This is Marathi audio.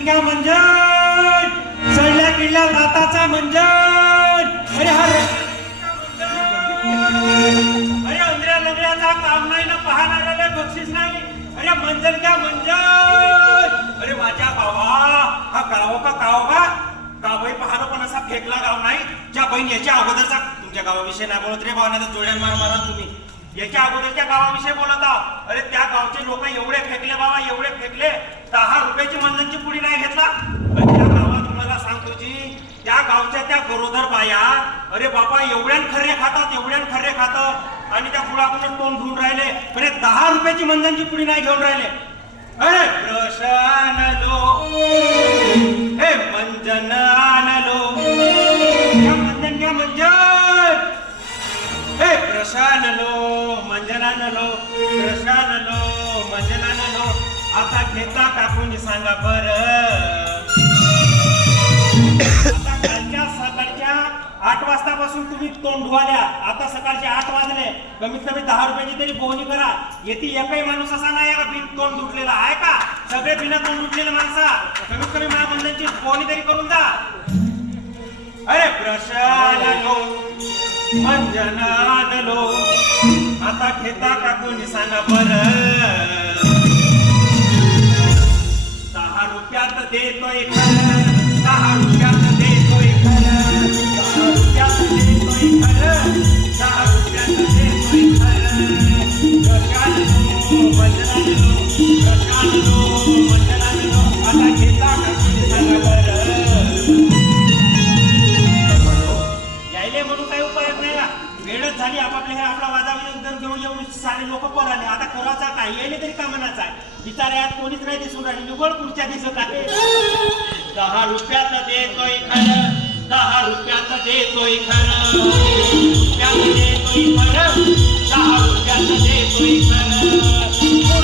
किल्ला म्हणजे सडल्या किल्ला दाताचा म्हणजे अरे हा रे- अरे अंधऱ्या लंगड्याचा काम नाही ना पाहणाऱ्याला बक्षीस नाही. अरे मंजल क्या म्हणजे अरे माझ्या बाबा हा गाव का गाव का गावही पाहणं पण असा फेकला गाव नाही. ज्या बहीण याच्या अगोदरचा तुमच्या गावाविषयी नाही बोलत रे भावना जोड्या मार मारा तुम्ही. याच्या अगोदरच्या गावाविषयी बोलत आहो अरे त्या गावचे लोक एवढे फेकले बाबा एवढे फेकले दहा रुपयाची मंजनची पुडी नाही घेतला अरे त्या गावात तुम्हाला सांगतो जी त्या गावच्या त्या गरोदर बाया अरे बाबा एवढ्यान खरे खातात एवढ्यान खरे खातात. आणि त्या फुलाकडून तोंड घेऊन राहिले. अरे दहा रुपयाची मंजनची पुढी नाही घेऊन राहिले. अरे प्रशानलो हे मंजन आणलो घ्या मंजन घ्या मंजन. हे प्रशान लो मंजन आणलो आता घेता टाकून सांगा बरं. वाजतापासून तुम्ही तोंड धुवाल्या. आता सकाळचे आठ वाजले. कमीत कमी दहा रुपयाची तरी बोहणी करा. येथे एकही माणूस असा नाही का बिन तोंड तुटलेला आहे का? सगळे बिना तोंड धुटलेले माणसा. कमीत कमी महामंडळाची बोहणी तरी करून जा. अरे प्रशालो मंजनानलो आता घेता कोणी सांगा बरं? दहा रुपयात देतोय खरं. झाली आपापले हे आपला वाजावर घेऊन येऊन सारे लोक पळाले आता करायचा काय यायले तरी कामनाचा आहे. बिचाऱ्यात कोणीच नाही दिसून राहिली. निवड पुढच्या दिसत आहे. दहा रुपयात देतोय खरं. दहा रुपयात देतोय खरं. रुपयात देतोय खरं.